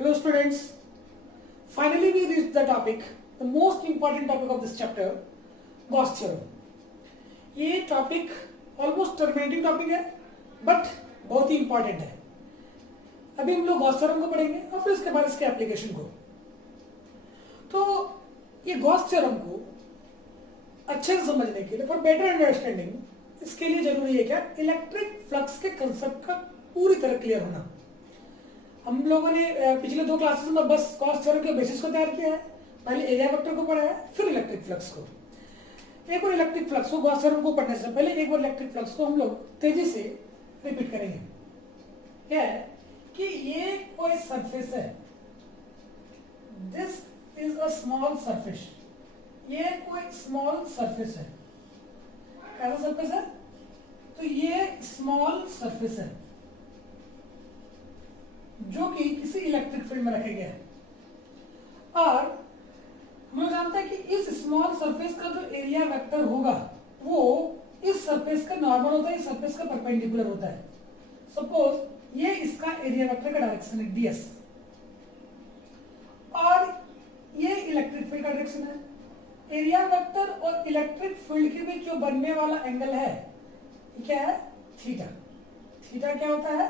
Hello students, finally we reached the topic, the most important topic of this chapter, Gauss theorem. ये topic almost terminating topic है but बहुत ही important है. अभी हम लोग Gauss theorem को पढ़ेंगे और फिर उसके बाद इसके एप्लीकेशन को. तो ये गॉस थ्योरम को अच्छे से समझने के लिए, फॉर बेटर अंडरस्टैंडिंग, इसके लिए जरूरी है क्या, इलेक्ट्रिक फ्लक्स के कंसेप्ट का पूरी तरह क्लियर होना. हम लोगों ने पिछले 2 क्लासेस में बस गॉस थ्योरम के बेसिस को तैयार किया है. पहले एरिया वेक्टर को पढ़ा है, फिर इलेक्ट्रिक फ्लक्स को. एक बार इलेक्ट्रिक फ्लक्स को, गॉस थ्योरम को पढ़ने से पहले एक बार इलेक्ट्रिक फ्लक्स को हम लोग तेजी से रिपीट करेंगे. क्या है कि ये कोई सरफेस है, this is a small surface. ये कोई स्मॉल सरफेस है. कैसा सरफेस है? तो ये स्मॉल सरफेस है जो कि किसी इलेक्ट्रिक फील्ड में रखे गए हैं. और हम लोग जानते हैं कि इस स्मॉल सरफेस का जो एरिया वेक्टर होगा वो इस सरफेस का नॉर्मल होता है, इस सरफेस का परपेंडिकुलर होता है. सपोज ये इसका एरिया वेक्टर का डायरेक्शन है ds और ये इलेक्ट्रिक फील्ड का डायरेक्शन है. एरिया वेक्टर और इलेक्ट्रिक फील्ड के बीच जो बनने वाला एंगल है क्या है? थीटा. थीटा क्या होता है?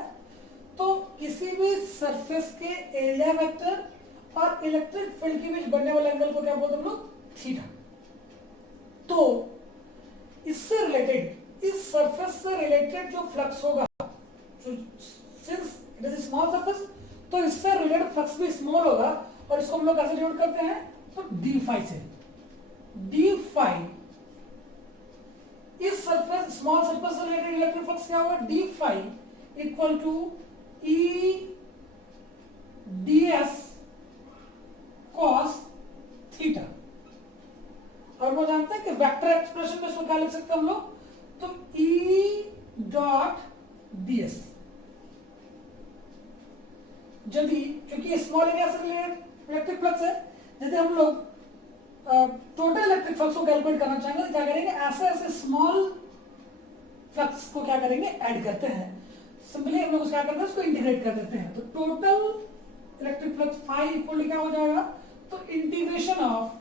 तो किसी भी सरफेस के एरिया वेक्टर और इलेक्ट्रिक फील्ड के बीच बनने वाले एंगल को क्या बोलते हैं हम लोग? थीटा. तो इससे रिलेटेड, इस सरफेस से रिलेटेड जो फ्लक्स होगा, since it is small surface, तो इससे रिलेटेड फ्लक्स भी स्मॉल होगा. और इसको हम लोग कैसे डिनोट करते हैं? तो डी फाई से. डी फाई, इस सरफेस, स्मॉल सरफेस से रिलेटेड इलेक्ट्रिक फ्लक्स क्या होगा? D phi equal to E D S cos theta. और वो जानते हैं कि वेक्टर एक्सप्रेशन में इसको क्या लिख सकते हैं हम लोग? तो ई डॉट डी एस. यदि, क्योंकि स्मॉल एरिया से रिलेटेड इलेक्ट्रिक फ्लक्स है, यदि हम लोग टोटल इलेक्ट्रिक फ्लक्स को कैलकुलेट करना चाहेंगे तो क्या करेंगे? ऐसे ऐसे स्मॉल फ्लक्स को क्या करेंगे? ऐड करते हैं. सिंपली हम लोग क्या करते हैं? उसको इंटीग्रेट कर देते हैं. तो total electric flux phi equal क्या हो जाएगा? तो integration of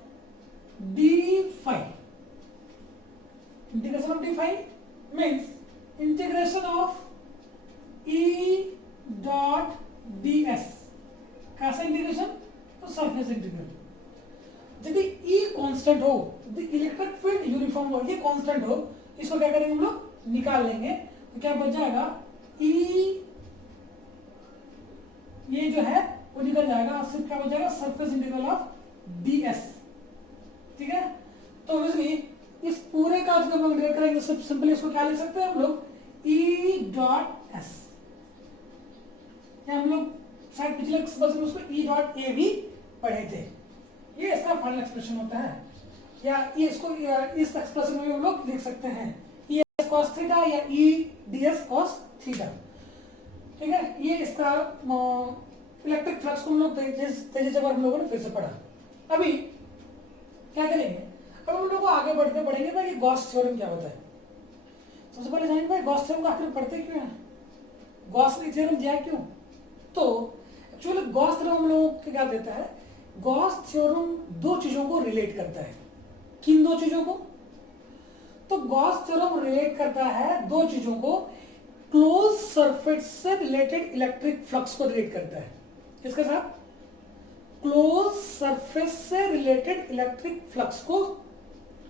D phi, integration of D phi means integration of E dot D S. कैसा इंटीग्रेशन? तो सरफेस इंटीग्रल. यदि E कांस्टेंट हो, इलेक्ट्रिक फील्ड यूनिफॉर्म हो, ये कांस्टेंट हो, इसको क्या करेंगे हम लोग? निकाल लेंगे. तो क्या बच जाएगा? E ये जो है वो निकल जाएगा और सिर्फ क्या बच जाएगा? Surface integral of ds. ठीक है. तो ऑब्वियसली इस पूरे का जो हम लोग इंटीग्रेट करेंगे, सिंपली इसको क्या लिख सकते हैं हम लोग? E dot S. हम लोग शायद पिछले वर्ष में उसको E डॉट ए भी पढ़े थे. ये इसका फाइनल एक्सप्रेशन होता है. या ये इसको इस एक्सप्रेशन में हम लोग लिख सकते हैं E S cos थीटा या E ds cos थीटा. ठीक है. ये इसका इलेक्ट्रिक फ्लक्स को हम लोग तेजी से हम लोगों ने फिर से पढ़ा. अभी क्या करेंगे? अब हम लोग आगे बढ़ते पढ़ेंगे भाई गॉस थ्योरम क्या होता है. सबसे पहले जानेंगे भाई गॉस थ्योरम आखिर पढ़ते क्यों हैं, गॉस ने थ्योरम दिया क्यों. तो एक्चुअली गॉस थ्योरम हम लोगों को क्या देता है? गॉस थ्योरम 2 चीजों को रिलेट करता है. किन 2 चीजों को? तो गॉस थ्योरम रिलेट करता है 2 चीजों को. क्लोज सरफेस से रिलेटेड इलेक्ट्रिक फ्लक्स को रिलेट करता है. किसके साथ? क्लोज सरफेस से रिलेटेड इलेक्ट्रिक फ्लक्स को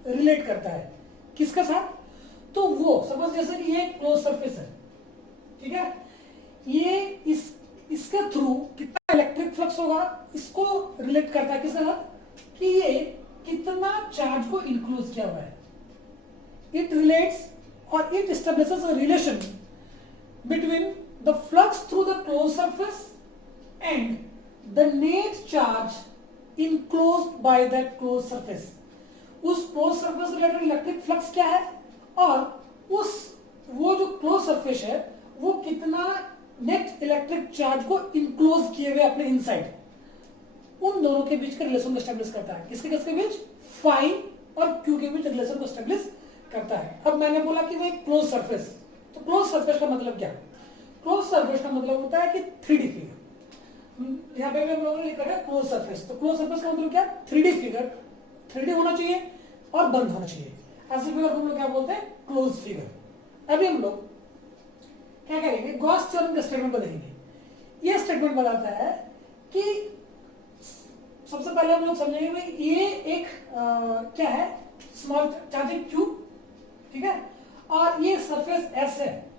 रिलेट करता है. किसके साथ? तो वो सपोज जैसे कि ये क्लोज सरफेस है, ठीक है, ये इसके थ्रू कितना इलेक्ट्रिक फ्लक्स होगा इसको रिलेट करता है. किसके साथ? कि ये कितना चार्ज को इंक्लोज किया हुआ है. इट रिलेट्स और it establishes a relation between the flux through the close surface and the net charge enclosed by that close surface. उस close surface related electric flux क्या है और वो जो क्लोज सरफेस है वो कितना नेट इलेक्ट्रिक चार्ज को इनक्लोज किए हुए अपने इनसाइड, उन दोनों के बीच का रिलेशन को एस्टेब्लिश करता है. किसके किसके बीच? फाई और क्यू के बीच रिलेशन को एस्टेब्लिश करता है. अब मैंने बोला कि भाई क्लोज सरफेस, तो क्लोज सरफेस का मतलब क्या? क्लोज सरफेस का मतलब होता है कि 3D फिगर. यहाँ पे भी हम लोगों ने लिखा है क्लोज सरफेस। तो क्लोज सरफेस का मतलब क्या? 3D फिगर, 3D होना चाहिए और बंद होना चाहिए। ऐसे फिगर को हम लोग क्या बोलते हैं? Close figure. अभी हम लोग क्या करेंगे? गॉस थ्योरम के स्टेटमेंट को देखेंगे। ये स्टेटमेंट बताता है कि सबसे पहले हम लोग समझेंगे भाई ये एक क्या है? स्मॉल चार्जिंग क्यूब, ठीक है, और ये सरफेस एस है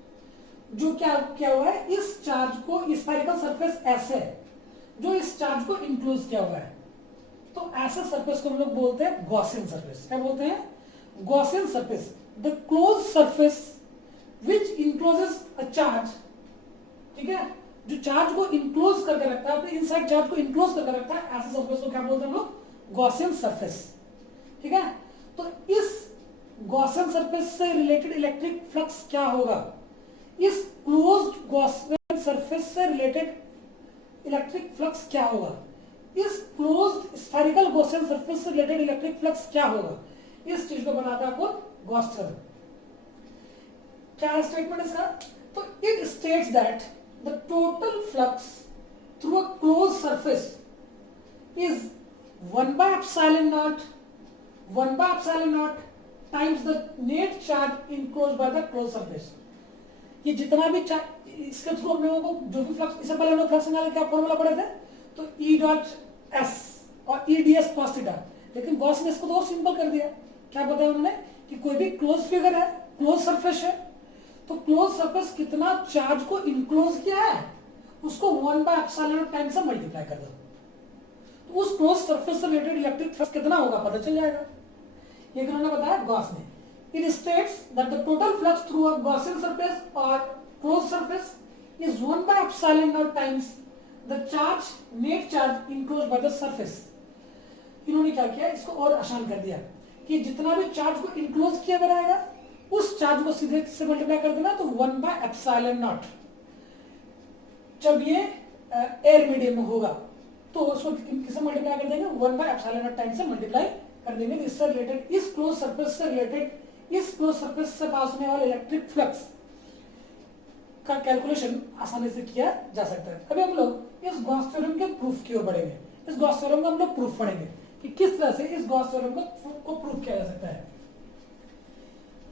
जो क्या हुआ है? इस चार्ज को, स्फेरिकल सरफेस एस है जो इस चार्ज को इंक्लोज किया हुआ है। तो ऐसे सरफेस को हम लोग बोलते हैं गॉसियन सरफेस। क्या बोलते हैं? Gaussian surface. The close surface which encloses a charge, ठीक है, जो चार्ज को इंक्लोज करके रखता है, अपने इनसाइड चार्ज को इंक्लोज करके रखता है, ऐसे सरफेस को क्या बोलते हैं हम लोग? गॉसियन सरफेस, ठीक है। तो इस गॉसियन सरफेस से रिलेटेड इलेक्ट्रिक फ्लक्स क्या होगा? इस क्लोज्ड गॉसियन सरफेस से रिलेटेड इलेक्ट्रिक फ्लक्स क्या होगा? इस क्लोज्ड स्फेरिकल गॉसियन सरफेस से रिलेटेड इलेक्ट्रिक फ्लक्स क्या होगा? इस चीज को बनाता है कौन? Gauss theorem. क्या स्टेटमेंट इसका? तो it states that the total flux through a close surface is 1/epsilon naught times the net charge enclosed by the closed surface। ये जितना भी इसके थ्रू हम लोगों को जो भी फ्लक्स, इससे पहले हम लोग फ्लक्स निकालने क्या फॉर्मूला पढ़े थे? तो E डॉट एस और E ds cos थीटा। लेकिन गॉस ने इसको तो और सिंपल कर दिया। क्या बताया उन्होंने? कि कोई भी क्लोज फिगर है, क्लोज सरफेस है, तो क्लोज सरफेस कितना चार्ज को इंक्लोज किया है उसको 1/epsilon टाइम से मल्टीप्लाई कर दो, तो उस क्लोज सरफेस से रिलेटेड इलेक्ट्रिक फ्लक्स कितना होगा पता चल जाएगा। ये उन्होंने बताया गॉस ने। It states that the total flux through a Gaussian surface or closed surface is 1/epsilon naught times the charge, net charge enclosed by the surface। इन्होंने क्या किया? इसको और आसान कर दिया कि जितना भी चार्ज को इंक्लोज किया गया रहेगा उस चार्ज को सीधे से मल्टीप्लाई कर देना, तो 1/epsilon naught। जब ये एयर मीडियम में होगा तो उसको किससे मल्टीप्लाई कर देंगे? 1/epsilon naught टाइम से मल्टीप्लाई कर देंगे। इससे रिलेटेड, इस क्लोज सरफेस से रिलेटेड, इस क्लोज सरफेस से पास होने वाले इलेक्ट्रिक फ्लक्स का कैलकुलेशन आसानी से किया जा सकता है। अभी हम लोग इस गॉस थ्योरम के प्रूफ की ओर बढ़ेंगे। इस गॉस थ्योरम का हम लोग प्रूफ पढ़ेंगे कि किस तरह से इस गॉस थ्योरम को प्रूफ किया जा सकता है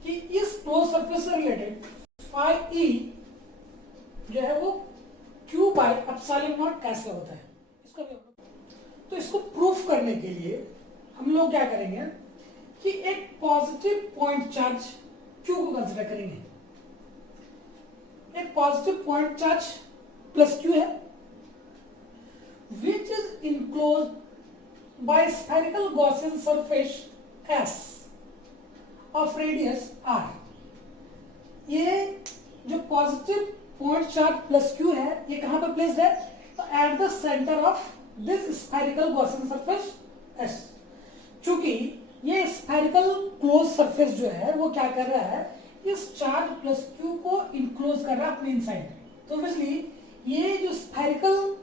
कि इस क्लोज सरफेस से रिलेटेड फाई ई जो है वो Q/epsilon naught कैसे होता है, इसको तो इसको प्रूफ करने के लिए हम लोग क्या करेंगे कि एक पॉजिटिव पॉइंट चार्ज Q को कंसीडर करेंगे। एक positive point charge plus Q है which is enclosed by spherical Gaussian surface S of radius R। ये जो positive point charge plus Q है ये कहां पर प्लेस्ड है? तो at the centre of this spherical Gaussian surface S। चूंकि ये स्फेरिकल क्लोज सरफेस जो है वो क्या कर रहा है? इस चार्ज प्लस Q को इंक्लोज कर रहा है अपने इनसाइड। तो ऑब्वियसली ये जो स्फेरिकल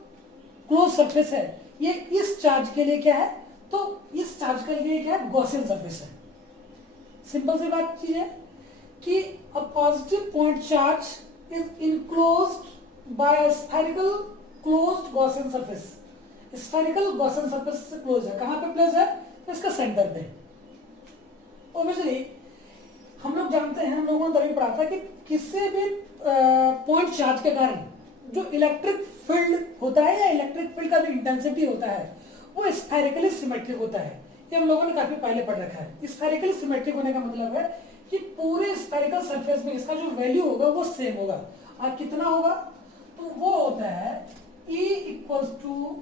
क्लोज सरफेस है ये इस चार्ज के लिए क्या है? तो इस चार्ज के लिए क्या है? गॉसियन सरफेस है। सिंपल सी बात चीज है कि a positive point charge is enclosed bye a spherical closed Gaussian surface. Spherical Gaussian surface से क्लोज है। कहां पे प्लेस है? इसका सेंटर पे। ऑब्वियसली हम लोग जानते हैं, हम लोगों ने तभी पढ़ा था कि किसी भी पॉइंट चार्ज के कारण जो इलेक्ट्रिक फील्ड होता है या इलेक्ट्रिक फील्ड का जो इंटेंसिटी होता है वो स्फेरिकली सिमेट्रिक होता है। ये हम लोगों ने काफी पहले पढ़ रखा है। स्फेरिकली सिमेट्रिक होने का मतलब है कि पूरे स्फेरिकल सरफेस में इसका जो वैल्यू होगा वो सेम होगा। और कितना होगा? तो वो होता है E equals to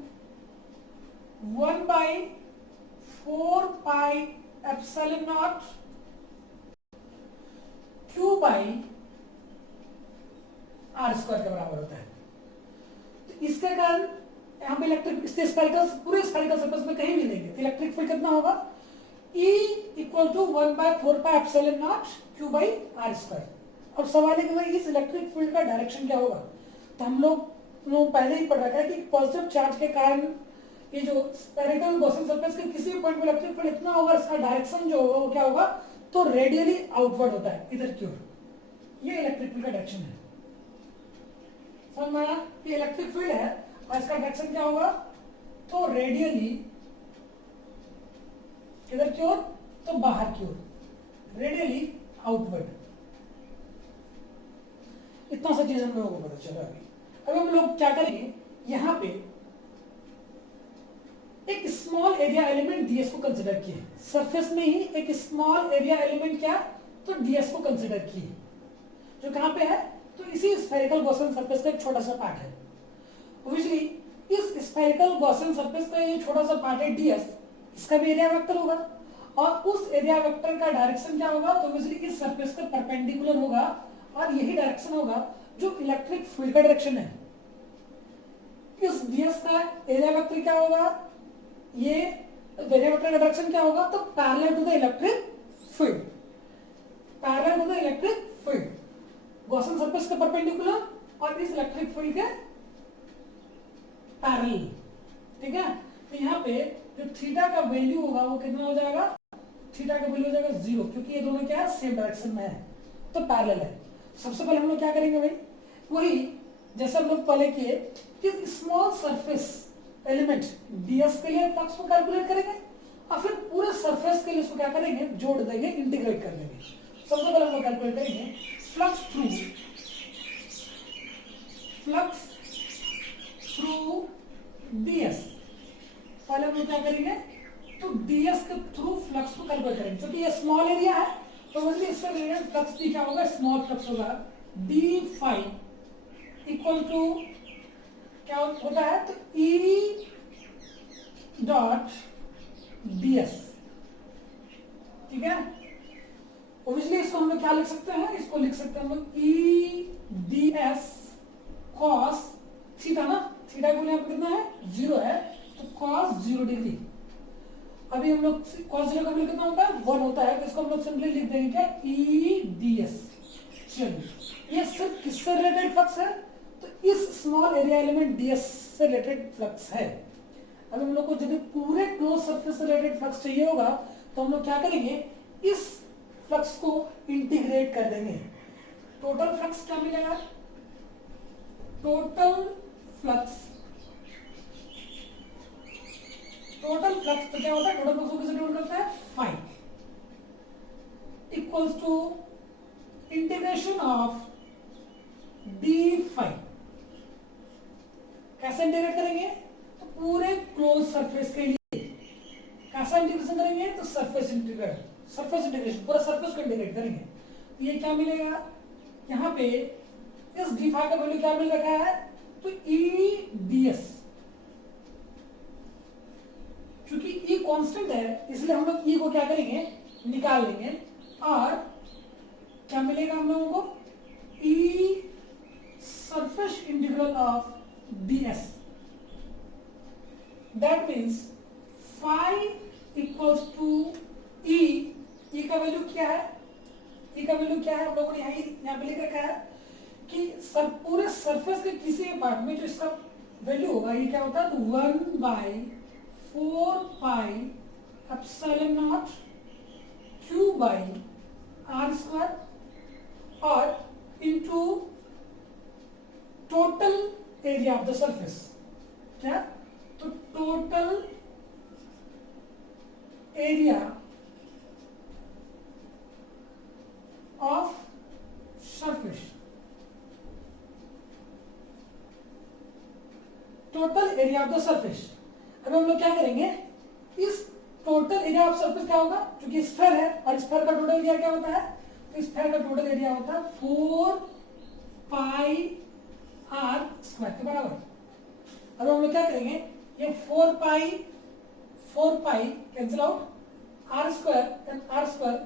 1/4π epsilon naught Q by R square के बराबर होता है। तो इसके कारण यहाँ पे इलेक्ट्रिक स्फेरिकल, पूरे स्फेरिकल सरफेस में कहीं भी देंगे तो इलेक्ट्रिक फील्ड कितना होगा? E equal to 1/4π epsilon naught Q by R square. अब सवाल है कि भाई इस इलेक्ट्रिक फील्ड का डायरेक्शन क्या होगा? तो हम लोग पहले ही पढ़ रखा है कि पॉजिटिव चार्ज के कारण ये जो स्फेरिकल गॉसियन सरफेस के किसी भी पॉइंट में इलेक्ट्रिक फील्ड इतना होगा, इसका डायरेक्शन जो होगा वो क्या होगा? तो रेडियली आउटवर्ड होता है, इधर की ओर। ये इलेक्ट्रिक फील्ड का डायरेक्शन है। समझ में आया? ये इलेक्ट्रिक फील्ड है और इसका डायरेक्शन क्या होगा, तो रेडियली किधर की ओर, तो बाहर की ओर, रेडियली आउटवर्ड। इतना सा चीज हम लोगों को पता चला। अभी हम लोग क्या करेंगे, यहां पे एक स्मॉल एरिया एलिमेंट डीएस को कंसिडर किए, सरफेस में ही एक स्मॉल एरिया एलिमेंट क्या, तो डीएस को कंसिडर किए, जो कहां पे है, तो इसी स्फेरिकल गॉसियन सरफेस का एक छोटा सा पार्ट है। ऑब्वियसली इस स्फेरिकल गॉसियन सरफेस का ये छोटा सा पार्ट है डीएस, इसका भी एरिया वेक्टर होगा, और उस एरिया वेक्टर का डायरेक्शन क्या होगा, तो ऑब्वियसली इस सरफेस के परपेंडिकुलर होगा, और यही डायरेक्शन होगा जो इलेक्ट्रिक फील्ड का डायरेक्शन है। इस डीएस का एरिया वेक्टर क्या होगा, ये एरिया वेक्टर का डायरेक्शन क्या होगा, तो parallel to the electric field, parallel to the electric field, Gaussian surface के परपेंडिकुलर और इस इलेक्ट्रिक फील्ड के पैरेलल। ठीक है, तो यहाँ पे जो थीटा का वैल्यू होगा वो कितना हो जाएगा, थीटा का वैल्यू हो जाएगा 0, क्योंकि ये दोनों क्या है, सेम डायरेक्शन में है, तो पैरेलल है। सबसे पहले हम लोग क्या करेंगे भाई, वही जैसे हम लोग पहले किए कि स्मॉल सरफेस एलिमेंट डीएस के लिए फ्लक्स को कैलकुलेट करेंगे, और फिर पूरे सरफेस के लिए इसको क्या करेंगे, जोड़ देंगे, इंटीग्रेट कर देंगे। सबसे पहले हम लोग कैलकुलेट करेंगे फ्लक्स थ्रू डीएस। पहले हम लोग क्या करेंगे, तो डीएस के थ्रू फ्लक्स को कैलकुलेट करेंगे, क्योंकि ये स्मॉल एरिया है, तो इसलिए इसका रिलेटेड फ्लक्स भी क्या होगा, स्मॉल फ्लक्स होगा, डी फाई इक्वल टू क्या होता है, तो ई डॉट डीएस। ठीक है, ऑब्वियसली इसको हम लोग क्या लिख सकते हैं, इसको लिख सकते हैं हम लोग ई डी एस कॉस थीटा ना, थीटा को यहाँ पे कितना है, 0 है, तो कॉस 0 डिग्री। अभी हम लोग कॉस 0 का वैल्यू कितना होता है, 1 होता है, तो इसको हम लोग सिंपली लिख देंगे क्या, ई डी एस। चलिए, ये सिर्फ किससे रिलेटेड फ्लक्स है, तो इस स्मॉल एरिया एलिमेंट डीएस से रिलेटेड फ्लक्स है। अब हम लोग को यदि पूरे क्लोज सरफेस से रिलेटेड फ्लक्स चाहिए होगा, तो हम लोग क्या करेंगे, इस फ्लक्स को इंटीग्रेट कर देंगे। टोटल फ्लक्स क्या मिलेगा, टोटल फ्लक्स तो क्या होता है, टोटल फ्लक्स को किससे डिवाइड करता है, phi equals to integration of D phi. कैसे इंटीग्रेट करेंगे, तो पूरे क्लोज सरफेस के लिए कैसा इंटीग्रेशन करेंगे, तो सरफेस इंटीग्रेशन, पूरा सरफेस को इंटीग्रेट करेंगे। तो ये क्या मिलेगा, यहाँ पे इस डी फाई का वैल्यू क्या मिल रखा है, तो ई डी एस, क्योंकि ई कांस्टेंट है इसलिए हम लोग ई को क्या करेंगे, निकाल लेंगे, और क्या मिलेगा हम लोगों को, E surface integral of ds, that means phi equals to e का वैल्यू क्या है, e का वैल्यू क्या है, हम लोगों ने यहाँ पे लिख रखा है कि पूरे सरफेस के किसी भी पार्ट में जो इसका वैल्यू होगा, ये क्या होता है, तो 1/4 pi epsilon naught q by r square, और into total area of the surface, क्या, तो total area of surface, total area of the surface. अब हम लोग क्या करेंगे, इस टोटल एरिया ऑफ सरफेस क्या होगा, क्योंकि स्फीयर है और स्फीयर का टोटल एरिया क्या होता है, तो स्फीयर का टोटल एरिया होता है 4 पाई आर स्क्वायर के बराबर। अब हम लोग क्या करेंगे, ये 4 pi cancel out, R square and R square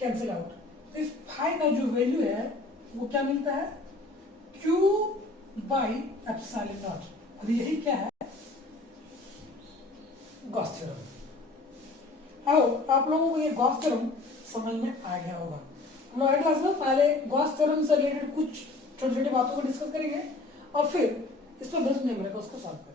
cancel out, तो इस फाई का जो वैल्यू है वो क्या मिलता है, q बाई एप्सिलॉन नॉट, और यही क्या है, गॉस थ्योरम। अब आप लोगों को ये गॉस थ्योरम समझ में आ गया होगा। हम लोग अगली क्लास में पहले गॉस थ्योरम से रिलेटेड कुछ छोटी छोटी बातों को डिस्कस करेंगे, और फिर इस पर बेस्ड नहीं मिलेगा उसको सॉल्व करेंगे।